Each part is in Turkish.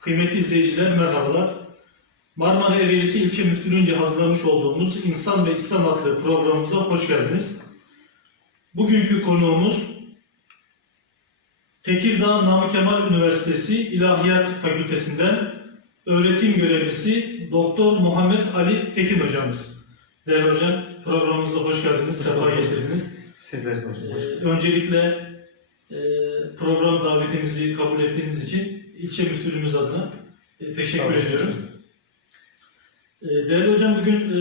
Kıymetli izleyiciler merhabalar. Marmara Ereğlisi İlçe Müftülüğünce hazırlamış olduğumuz İnsan ve İslam Hakları programımıza hoş geldiniz. Bugünkü konuğumuz Tekirdağ Namık Kemal Üniversitesi İlahiyat Fakültesinden öğretim görevlisi Doktor Muhammed Ali Tekin hocamız. Değerli hocam programımıza hoş geldiniz, sefa getirdiniz. Sizler de hocam. Ee. Öncelikle e, program davetimizi kabul ettiğiniz için ilçe müftülüğümüz adına e, teşekkür olun. ediyorum. E, Değerli hocam bugün e,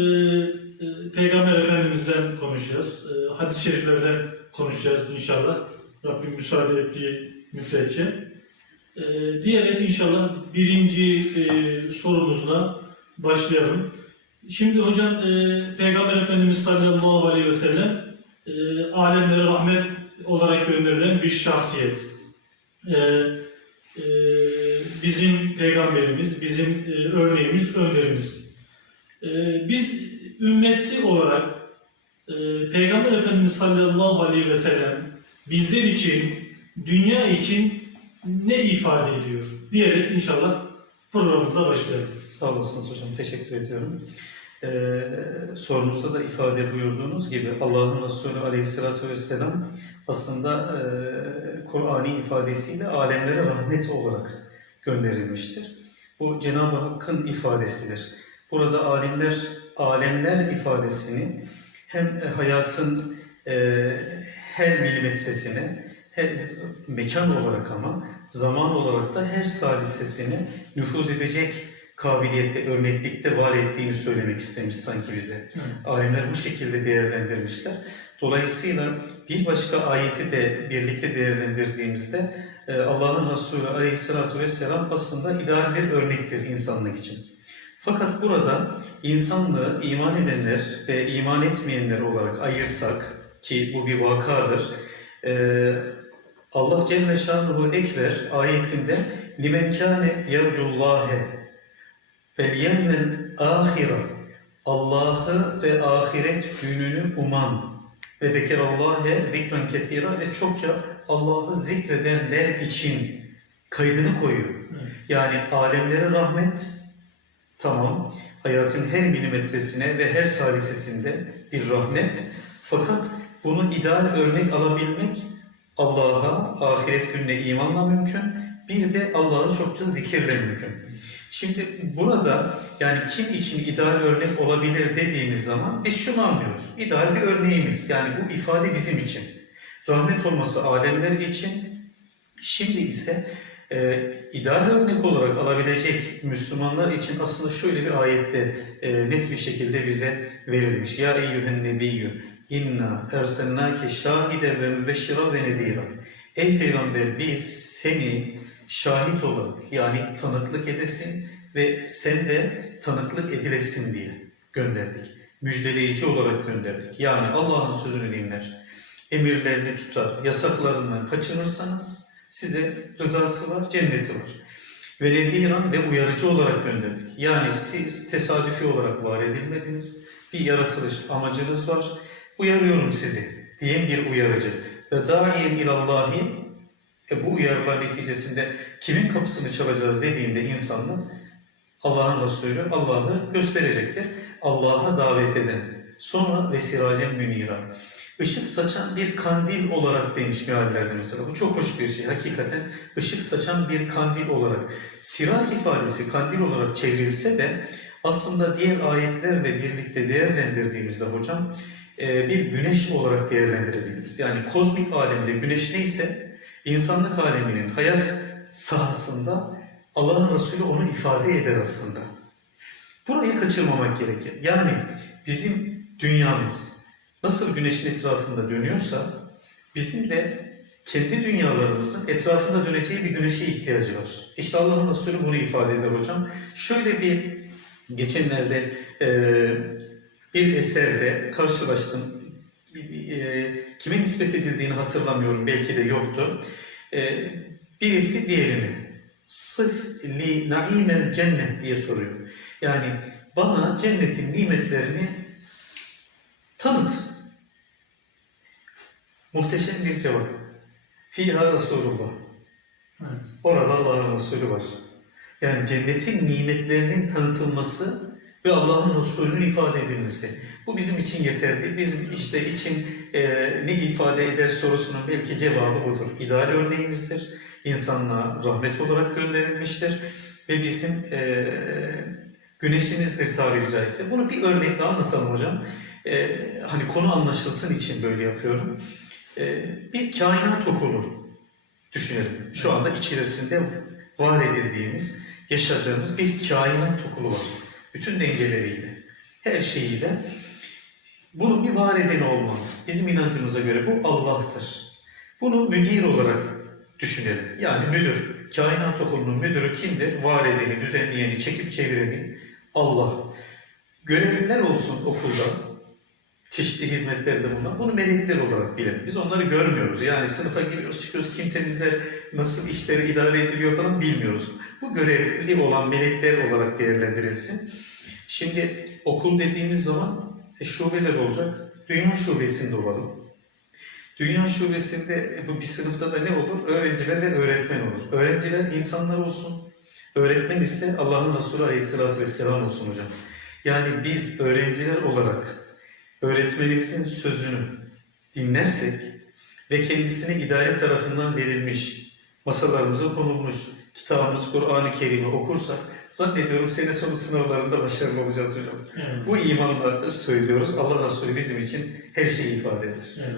e, Peygamber Efendimiz'den konuşacağız. E, Hadis-i şeriflerden konuşacağız inşallah. Rabbim müsaade ettiği müddetçe. E, diyerek inşallah birinci e, sorumuzla başlayalım. Şimdi hocam e, Peygamber Efendimiz sallallahu aleyhi ve sellem e, alemlere rahmet olarak gönderilen bir şahsiyet. Bizim peygamberimiz, bizim örneğimiz, önderimiz. Biz ümmeti olarak Peygamber Efendimiz sallallahu aleyhi ve sellem bizler için, dünya için ne ifade ediyor diyerek inşallah programımıza başlayalım. Sağ olasınız hocam. Teşekkür ediyorum. Ee, sorunuzda da ifade buyurduğunuz gibi Allah'ın Resulü Aleyhisselatü Vesselam aslında e, Kur'an'i ifadesiyle alemlere rahmet olarak gönderilmiştir. Bu Cenab-ı Hakk'ın ifadesidir. Burada alimler, alemler ifadesini hem hayatın e, her milimetresine, her mekan olarak ama zaman olarak da her salisesine nüfuz edecek kabiliyette, örneklikte var ettiğini söylemek istemiş sanki bize. Alimler bu şekilde değerlendirmişler. Dolayısıyla bir başka ayeti de birlikte değerlendirdiğimizde e, Allah'ın Resulü Aleyhisselatü Vesselam aslında ideal bir örnektir insanlık için. Fakat burada insanlığı iman edenler ve iman etmeyenler olarak ayırsak ki bu bir vakadır. Allah Celle Şanuhu Ekber ayetinde limen kâne yercullâhe vel yevmel ahira Allah'ı ve ahiret gününü uman ve zekerallâhe zikren kethira ve çokça Allah'ı zikredenler için kaydını koyuyor. Yani alemlere rahmet tamam hayatın her milimetresine ve her salisesinde bir rahmet. Fakat bunu ideal örnek alabilmek Allah'a, ahiret gününe imanla mümkün. Bir de Allah'ı çokça zikirle mümkün. Şimdi burada yani kim için ideal örnek olabilir dediğimiz zaman biz şunu anlıyoruz. İdeal bir örneğimiz yani bu ifade bizim için. Rahmet olması alemler için. Şimdi ise e, ideal örnek olarak alabilecek Müslümanlar için aslında şöyle bir ayette e, net bir şekilde bize verilmiş. Ya eyyühen nebiyyü inna ersennâke şahide ve mübeşşira ve nedîra. Ey peygamber biz seni şahit olarak yani tanıklık edesin ve sen de tanıklık edilesin diye gönderdik. Müjdeleyici olarak gönderdik. Yani Allah'ın sözünü dinler, emirlerini tutar, yasaklarından kaçınırsanız size rızası var, cenneti var. Ve nediran ve uyarıcı olarak gönderdik. Yani siz tesadüfi olarak var edilmediniz. Bir yaratılış amacınız var. Uyarıyorum sizi diyen bir uyarıcı. Ve daim ilallahi e bu uyarılar neticesinde kimin kapısını çalacağız dediğinde insanlar Allah'ın Resulü Allah'ı gösterecektir. Allah'a davet eden. Sonra ve siracen münira. Işık saçan bir kandil olarak demiş meallerde mesela. Bu çok hoş bir şey. Hakikaten ışık saçan bir kandil olarak. Sirac ifadesi kandil olarak çevrilse de aslında diğer ayetlerle birlikte değerlendirdiğimizde hocam bir güneş olarak değerlendirebiliriz. Yani kozmik alemde güneş neyse insanlık aleminin hayat sahasında Allah'ın Resulü onu ifade eder aslında. Burayı kaçırmamak gerekir. Yani bizim dünyamız nasıl güneşin etrafında dönüyorsa bizim de kendi dünyalarımızın etrafında döneceği bir güneşe ihtiyacı var. İşte Allah'ın Resulü bunu ifade eder hocam. Şöyle bir geçenlerde e, bir eserde karşılaştım. E, kime nispet edildiğini hatırlamıyorum. Belki de yoktu. E, birisi diğerini Sıf li naimel cennet diye soruyor. Yani bana cennetin nimetlerini tanıt. Muhteşem bir cevap. Fiha Resulullah. Evet. Orada Allah'ın Resulü var. Yani cennetin nimetlerinin tanıtılması ve Allah'ın Resulü'nün ifade edilmesi. Bu bizim için yeterli. Bizim işte için e, ne ifade eder sorusunun belki cevabı budur. İdeal örneğimizdir. İnsanlığa rahmet olarak gönderilmiştir. Ve bizim e, güneşimizdir tabiri caizse. Bunu bir örnekle anlatalım hocam. E, hani konu anlaşılsın için böyle yapıyorum. E, bir kainat okulu düşünelim. Şu anda içerisinde var edildiğimiz, yaşadığımız bir kainat okulu var. Bütün dengeleriyle, her şeyiyle. Bunun bir var edeni olmalı. Bizim inancımıza göre bu Allah'tır. Bunu müdür olarak düşünelim. Yani müdür, kainat okulunun müdürü kimdir? Var edeni, düzenleyeni, çekip çevireni Allah. Görevliler olsun okulda, çeşitli hizmetlerde bulunan, bunu melekler olarak bilelim. Biz onları görmüyoruz. Yani sınıfa giriyoruz, çıkıyoruz, kim temizler, nasıl işleri idare ediliyor falan bilmiyoruz. Bu görevli olan melekler olarak değerlendirilsin. Şimdi okul dediğimiz zaman e, şubeler olacak. Dünya şubesinde olalım. Dünya şubesinde e, bu bir sınıfta da ne olur? Öğrenciler ve öğretmen olur. Öğrenciler insanlar olsun. Öğretmen ise Allah'ın Resulü Aleyhisselatü Vesselam olsun hocam. Yani biz öğrenciler olarak öğretmenimizin sözünü dinlersek ve kendisine hidayet tarafından verilmiş, masalarımıza konulmuş kitabımız Kur'an-ı Kerim'i okursak zannediyorum sene sonu sınavlarında başarılı olacağız hocam. Evet. Bu imanla söylüyoruz. Allah Resulü bizim için her şeyi ifade eder. Evet.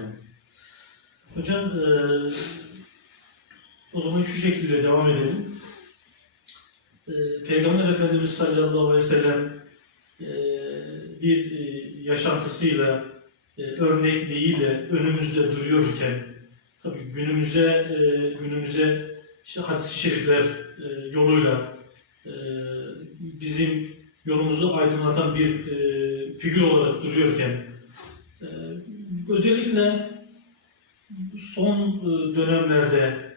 Hocam eee, o zaman şu şekilde devam edelim. Eee, Peygamber Efendimiz sallallahu aleyhi ve sellem eee, bir eee, yaşantısıyla, eee, örnekliğiyle önümüzde duruyorken, tabii günümüze eee, günümüze işte hadis-i şerifler eee, yoluyla eee, bizim yolumuzu aydınlatan bir figür olarak duruyorken, özellikle son e, dönemlerde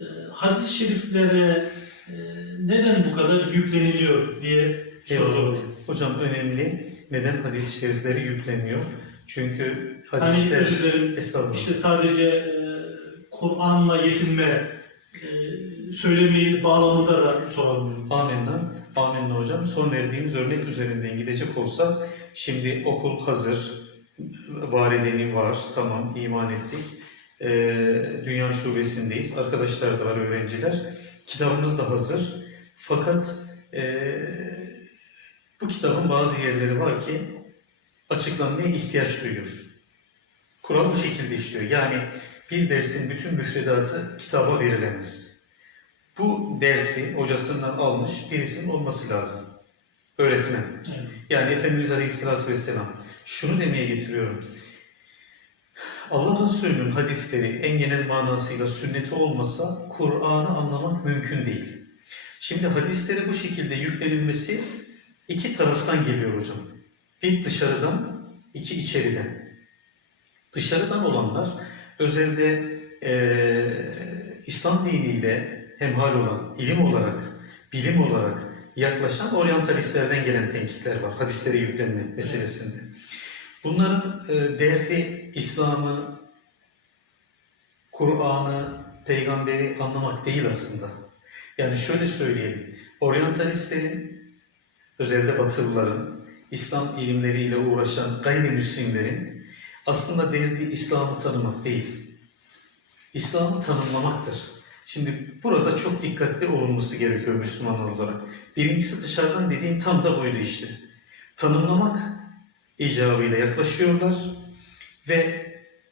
e, hadis-i şeriflere e, neden bu kadar yükleniliyor diye soru. Hocam önemli. Neden hadis-i şerifleri yükleniyor? Çünkü Hani hadisler... özür dilerim, Estağfurullah. işte sadece e, Kur'an'la yetinme e, söylemeyi bağlamında da soralım. Amenna. Amenna hocam. Son verdiğimiz örnek üzerinden gidecek olsak şimdi okul hazır. Valideni var. Tamam iman ettik. Ee, dünya şubesindeyiz. Arkadaşlar da var öğrenciler. Kitabımız da hazır. Fakat ee, bu kitabın bazı yerleri var ki açıklanmaya ihtiyaç duyuyor. Kural bu şekilde işliyor. Yani bir dersin bütün müfredatı kitaba verilemez. Bu dersi hocasından almış birisinin olması lazım. Öğretmen. Evet. Yani Efendimiz Aleyhisselatü Vesselam. Şunu demeye getiriyorum. Allah Resulü'nün hadisleri en genel manasıyla sünneti olmasa Kur'an'ı anlamak mümkün değil. Şimdi hadisleri bu şekilde yüklenilmesi iki taraftan geliyor hocam. Bir dışarıdan, iki içeriden. Dışarıdan olanlar özelde eee İslam diniyle hemhal olan, ilim olarak, bilim olarak yaklaşan oryantalistlerden gelen tenkitler var hadislere yüklenme meselesinde. Bunların e, derdi İslam'ı, Kur'an'ı, peygamberi anlamak değil aslında. Yani şöyle söyleyelim, oryantalistlerin, özellikle Batılıların, İslam ilimleriyle uğraşan gayrimüslimlerin aslında derdi İslam'ı tanımak değil, İslam'ı tanımlamaktır. Şimdi burada çok dikkatli olunması gerekiyor Müslümanlar olarak. Birincisi dışarıdan dediğim tam da buydu işte. Tanımlamak icabıyla yaklaşıyorlar ve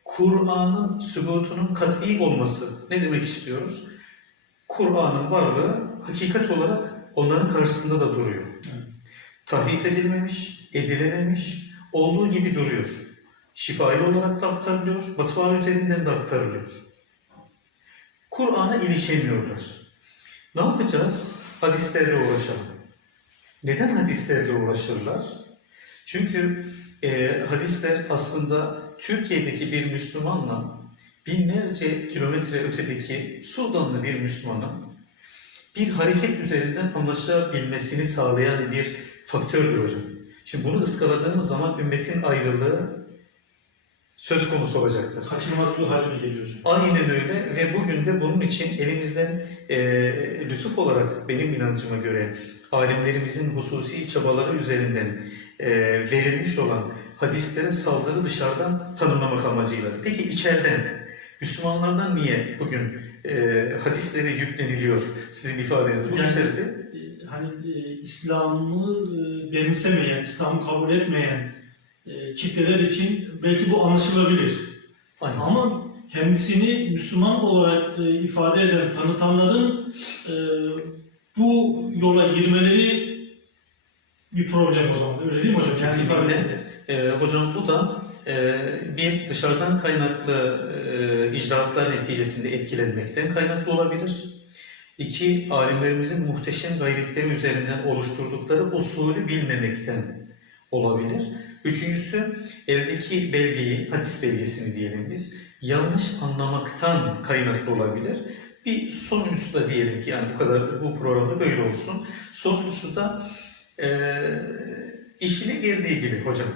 Kur'an'ın sübutunun kat'i olması ne demek istiyoruz? Kur'an'ın varlığı hakikat olarak onların karşısında da duruyor. Tahrif edilmemiş, edilememiş, olduğu gibi duruyor. Şifahi olarak da aktarılıyor, matbaa üzerinden de aktarılıyor. Kur'an'a ilişemiyorlar. Ne yapacağız? Hadislerle uğraşalım. Neden hadislerle uğraşırlar? Çünkü e, hadisler aslında Türkiye'deki bir Müslümanla binlerce kilometre ötedeki Sudanlı bir Müslümanın bir hareket üzerinden anlaşabilmesini sağlayan bir faktördür hocam. Şimdi bunu ıskaladığımız zaman ümmetin ayrılığı söz konusu olacaktır. Kaçınılmaz bir haline geliyor hocam. Aynen öyle ve bugün de bunun için elimizden e, lütuf olarak benim inancıma göre alimlerimizin hususi çabaları üzerinden e, verilmiş olan hadislere saldırı dışarıdan tanımlamak amacıyla. Peki içeriden Müslümanlardan niye bugün e, hadislere yükleniliyor sizin ifadenizi? Bu Yani- hani e, İslam'ı e, benimsemeyen, İslam'ı kabul etmeyen e, kitleler için belki bu anlaşılabilir. Aynen. Ama kendisini Müslüman olarak e, ifade eden, tanıtanların e, bu yola girmeleri bir problem o zaman. Öyle değil mi hocam? Kesinlikle. Ee, hocam bu da e, bir dışarıdan kaynaklı e, icraatlar neticesinde etkilenmekten kaynaklı olabilir. İki, alimlerimizin muhteşem gayretleri üzerinden oluşturdukları usulü bilmemekten olabilir. Üçüncüsü, eldeki belgeyi, hadis belgesini diyelim biz, yanlış anlamaktan kaynaklı olabilir. Bir sonuncusu da diyelim ki yani bu kadar bu programda böyle olsun. Sonuncusu da e, işine girdiği gibi hocam.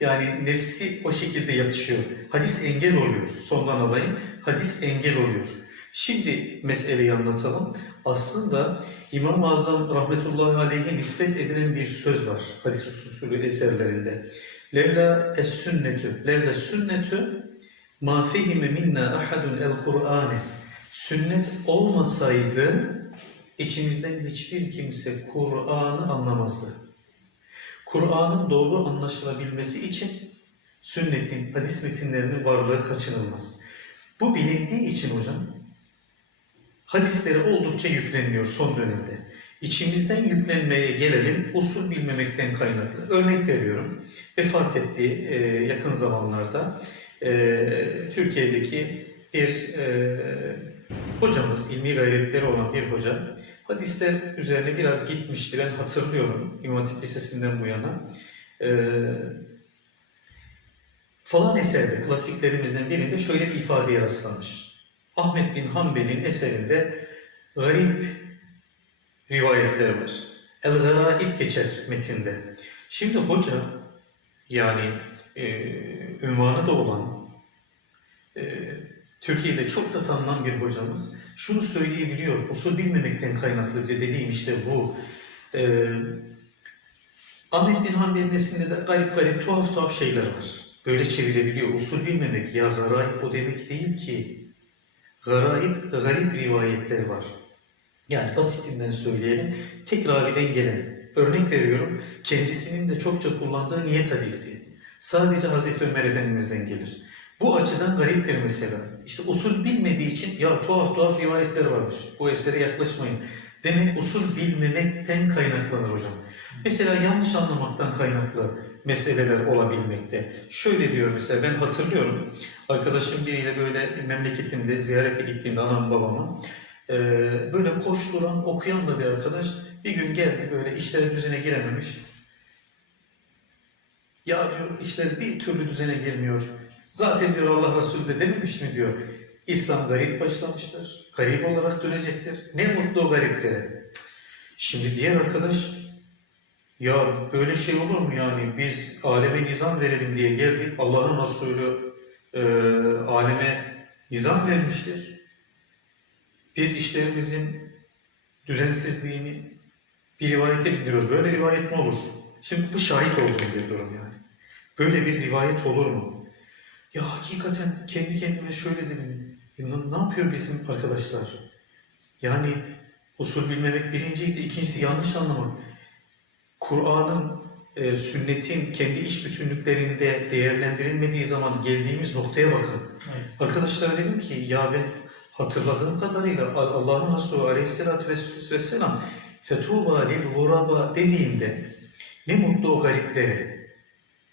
Yani nefsi o şekilde yatışıyor. Hadis engel oluyor. Sondan alayım. Hadis engel oluyor. Şimdi meseleyi anlatalım. Aslında İmam-ı Azam rahmetullahi aleyhe nispet edilen bir söz var hadis usulü eserlerinde. Levla es sünnetü, levla sünnetü ma fehime minna ahadun el Kur'ane. Sünnet olmasaydı içimizden hiçbir kimse Kur'an'ı anlamazdı. Kur'an'ın doğru anlaşılabilmesi için sünnetin, hadis metinlerinin varlığı kaçınılmaz. Bu bilindiği için hocam hadislere oldukça yükleniyor son dönemde. İçimizden yüklenmeye gelelim usul bilmemekten kaynaklı. Örnek veriyorum. Vefat etti e, yakın zamanlarda e, Türkiye'deki bir e, hocamız, ilmi gayretleri olan bir hoca hadisler üzerine biraz gitmişti. Ben hatırlıyorum İmam Hatip Lisesi'nden bu yana. E, falan eserde, klasiklerimizden birinde şöyle bir ifadeye rastlamış. Ahmet bin Hanbel'in eserinde garip rivayetler var. El-Garaib geçer metinde. Şimdi hoca yani e, ünvanı da olan e, Türkiye'de çok da tanınan bir hocamız şunu söyleyebiliyor. Usul bilmemekten kaynaklı. Dediğim işte bu. E, Ahmet bin Hanbel'in eserinde de garip garip tuhaf tuhaf şeyler var. Böyle çevirebiliyor. Usul bilmemek ya garaib o demek değil ki. Garaib, garip rivayetler var. Yani basitinden söyleyelim, tek raviden gelen. Örnek veriyorum, kendisinin de çokça kullandığı niyet hadisi. Sadece Hazreti Ömer Efendimiz'den gelir. Bu açıdan gariptir mesela. İşte usul bilmediği için ya tuhaf tuhaf rivayetler varmış. Bu esere yaklaşmayın. Demek usul bilmemekten kaynaklanır hocam. Mesela yanlış anlamaktan kaynaklı meseleler olabilmekte. Şöyle diyor mesela ben hatırlıyorum. Arkadaşım biriyle böyle memleketimde ziyarete gittiğimde anam babama e, böyle koşturan, okuyan da bir arkadaş bir gün geldi böyle işleri düzene girememiş. Ya diyor işler bir türlü düzene girmiyor. Zaten diyor Allah Resulü de dememiş mi diyor. İslam garip başlamıştır. Garip olarak dönecektir. Ne mutlu o gariplere. Şimdi diğer arkadaş ya böyle şey olur mu yani biz aleme nizam verelim diye geldik. Allah'ın Resulü e, aleme nizam vermiştir. Biz işlerimizin düzensizliğini bir rivayete bildiriyoruz. Böyle rivayet mi olur? Şimdi bu şahit olduğum bir durum yani. Böyle bir rivayet olur mu? Ya hakikaten kendi kendime şöyle dedim. Ne, ne yapıyor bizim arkadaşlar? Yani usul bilmemek birinciydi. ikincisi yanlış anlamak. Kur'an'ın, e, sünnetin kendi iş bütünlüklerinde değerlendirilmediği zaman geldiğimiz noktaya bakın. Evet. Arkadaşlar dedim ki ya ben hatırladığım kadarıyla Al- Allah'ın Resulü Aleyhisselatü Ves- Vesselam Fetuba lil guraba dediğinde ne mutlu o gariplere.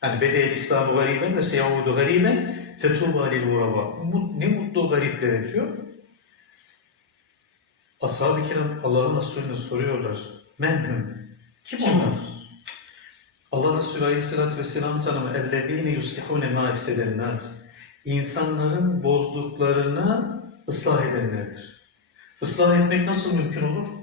Yani bedel İslam'ı gariben ve seyahudu gariben fetuba lil guraba. Ne mutlu o gariplere diyor. Ashab-ı kiram Allah'ın Resulü'ne soruyorlar. Menhum. Kim Kim onlar? onlar? Allah Resulü Aleyhisselatü Vesselam tanımı اَلَّذ۪ينَ يُسْلِحُونَ مَا اِفْسَدَ النَّاسِ İnsanların bozduklarını ıslah edenlerdir. Islah etmek nasıl mümkün olur?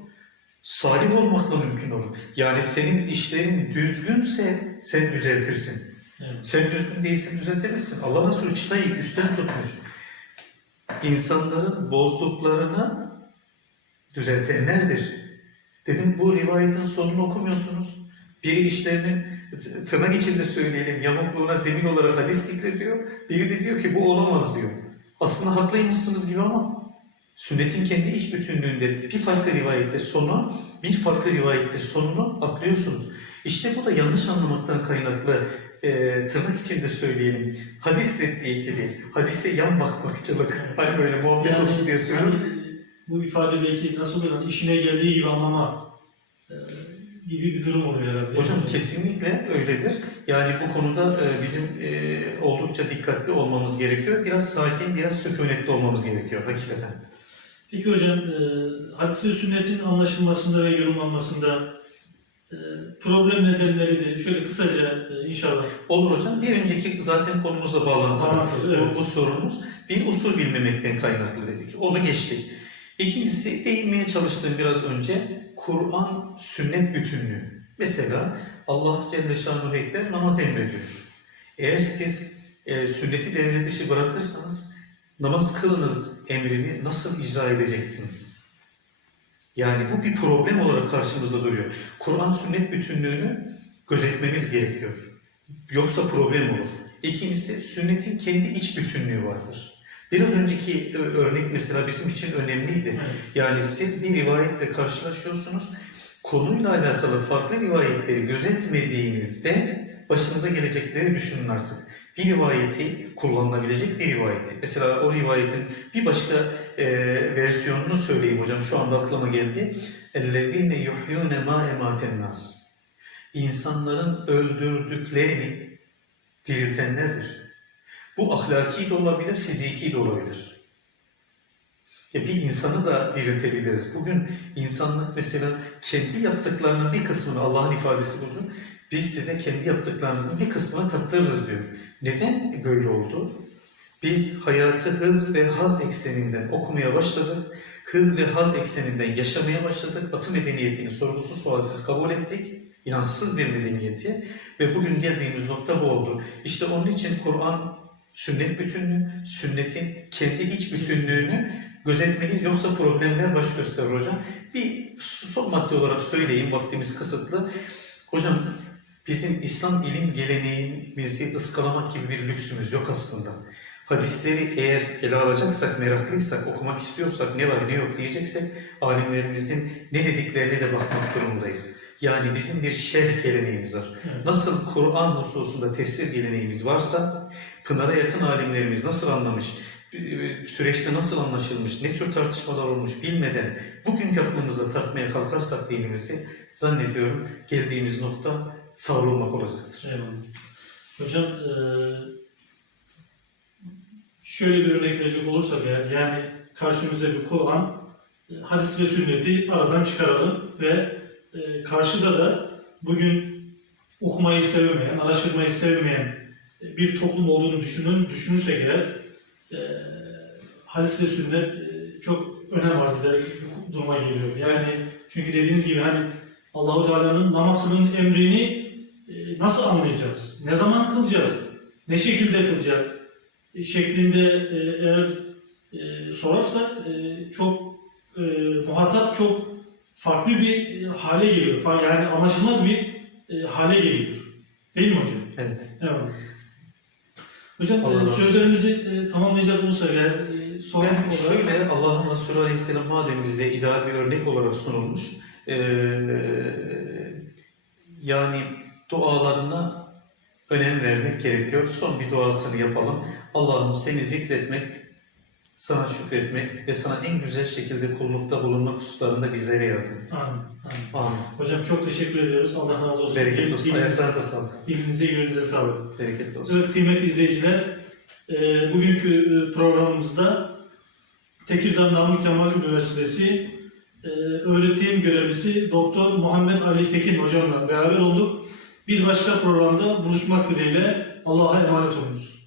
salih olmakla mümkün olur. Yani senin işlerin düzgünse sen düzeltirsin. Evet. Sen düzgün değilsin düzeltemezsin. Allah Resulü çıtayı üstten tutmuş. İnsanların bozduklarını düzeltenlerdir. Dedim bu rivayetin sonunu okumuyorsunuz. Biri işlerinin tırnak içinde söyleyelim yamukluğuna zemin olarak hadis zikrediyor. Biri de diyor ki bu olamaz diyor. Aslında haklıymışsınız gibi ama sünnetin kendi iç bütünlüğünde bir farklı rivayette sonu, bir farklı rivayette sonunu atlıyorsunuz. İşte bu da yanlış anlamaktan kaynaklı e, tırnak içinde söyleyelim. Hadis reddiyeciliği, hadiste yan bakmakçılık. Hani böyle muhabbet olsun diye söylüyorum. hani, bu ifade belki nasıl oluyor? Hani işine geldiği gibi anlama e, gibi bir durum oluyor herhalde. Hocam kesinlikle öyledir. Yani bu konuda e, bizim e, oldukça dikkatli olmamız gerekiyor. Biraz sakin, biraz sükunetli olmamız gerekiyor hakikaten. Peki hocam, e, hadis ve sünnetin anlaşılmasında ve yorumlanmasında e, problem nedenleri de şöyle kısaca e, inşallah Olur hocam. Bir önceki zaten konumuzla bağlantılı. Evet. bu, bu sorunuz. Bir usul bilmemekten kaynaklı dedik. Onu geçtik. İkincisi değinmeye çalıştığım biraz önce Kur'an sünnet bütünlüğü. Mesela Allah Celle Şanlı Ekber namaz emrediyor. Eğer siz e, sünneti devre dışı bırakırsanız namaz kılınız emrini nasıl icra edeceksiniz? Yani bu bir problem olarak karşımızda duruyor. Kur'an sünnet bütünlüğünü gözetmemiz gerekiyor. Yoksa problem olur. İkincisi sünnetin kendi iç bütünlüğü vardır. Biraz önceki ö- örnek mesela bizim için önemliydi. evet, Yani siz bir rivayetle karşılaşıyorsunuz. Konuyla alakalı farklı rivayetleri gözetmediğinizde başınıza gelecekleri düşünün artık. Bir rivayeti kullanılabilecek bir rivayeti. Mesela o rivayetin bir başka e, versiyonunu söyleyeyim hocam. Şu anda aklıma geldi. اَلَّذ۪ينَ يُحْيُونَ مَا اَمَاتَ النَّاسِ İnsanların öldürdüklerini diriltenlerdir. Bu ahlaki de olabilir, fiziki de olabilir. Ya bir insanı da diriltebiliriz. Bugün insanlık mesela kendi yaptıklarının bir kısmını Allah'ın ifadesi budur. Biz size kendi yaptıklarınızın bir kısmını tattırırız diyor. Neden böyle oldu? Biz hayatı hız ve haz ekseninden okumaya başladık. Hız ve haz ekseninden yaşamaya başladık. Batı medeniyetini sorgusuz sualsiz kabul ettik. İnançsız bir medeniyeti. Ve bugün geldiğimiz nokta bu oldu. İşte onun için Kur'an sünnet bütünlüğü, sünnetin kendi iç bütünlüğünü gözetmeliyiz. Yoksa problemler baş gösterir hocam. Bir son madde olarak söyleyeyim, vaktimiz kısıtlı. Hocam bizim İslam ilim geleneğimizi ıskalamak gibi bir lüksümüz yok aslında. Hadisleri eğer ele alacaksak, meraklıysak, okumak istiyorsak, ne var ne yok diyeceksek, alimlerimizin ne dediklerine de bakmak durumundayız. Yani bizim bir şerh geleneğimiz var. Nasıl Kur'an hususunda tefsir geleneğimiz varsa, Pınar'a yakın alimlerimiz nasıl anlamış, e, süreçte nasıl anlaşılmış, ne tür tartışmalar olmuş bilmeden bugünkü aklımızda tartmaya kalkarsak dinimizi zannediyorum geldiğimiz nokta savrulmak olacaktır. Eyvallah. Hocam e, şöyle bir örnek verecek olursak eğer yani karşımızda bir Kur'an e, hadis ve sünneti aradan çıkaralım ve e, karşıda da bugün okumayı sevmeyen, araştırmayı sevmeyen e, bir toplum olduğunu düşünür, düşünürsek eğer e, hadis ve sünnet e, çok önem arz eder duruma geliyor. Yani çünkü dediğiniz gibi hani Allahu Teala'nın namaz kılın emrini e, nasıl anlayacağız? Ne zaman kılacağız? Ne şekilde kılacağız? E, şeklinde e, eğer e, sorarsak e, çok e, muhatap çok farklı bir hale geliyor. Yani anlaşılmaz bir e, hale geliyor. Değil mi hocam? Evet. Evet. Hocam Allah e, olsun. sözlerimizi e, tamamlayacak olursak eğer e, son Ben olarak şöyle Allah'ın Resulü Aleyhisselam madem bize ideal bir örnek olarak sunulmuş, eee, yani dualarına önem vermek gerekiyor. Son bir duasını yapalım. Allah'ım seni zikretmek, sana şükretmek ve sana en güzel şekilde kullukta bulunmak hususlarında bizlere yardım et. Amin, amin. Hocam çok teşekkür ediyoruz. Allah razı olsun. Bereketli olsun. Ayaklarınıza sağlık. Dilinize yüreğinize sağlık. Bereketli olsun. Evet kıymetli izleyiciler, e, bugünkü e, programımızda Tekirdağ Namık Kemal Üniversitesi e, öğretim görevlisi Doktor Muhammed Ali Tekin hocamla beraber olduk. Bir başka programda buluşmak dileğiyle Allah'a emanet olunuz.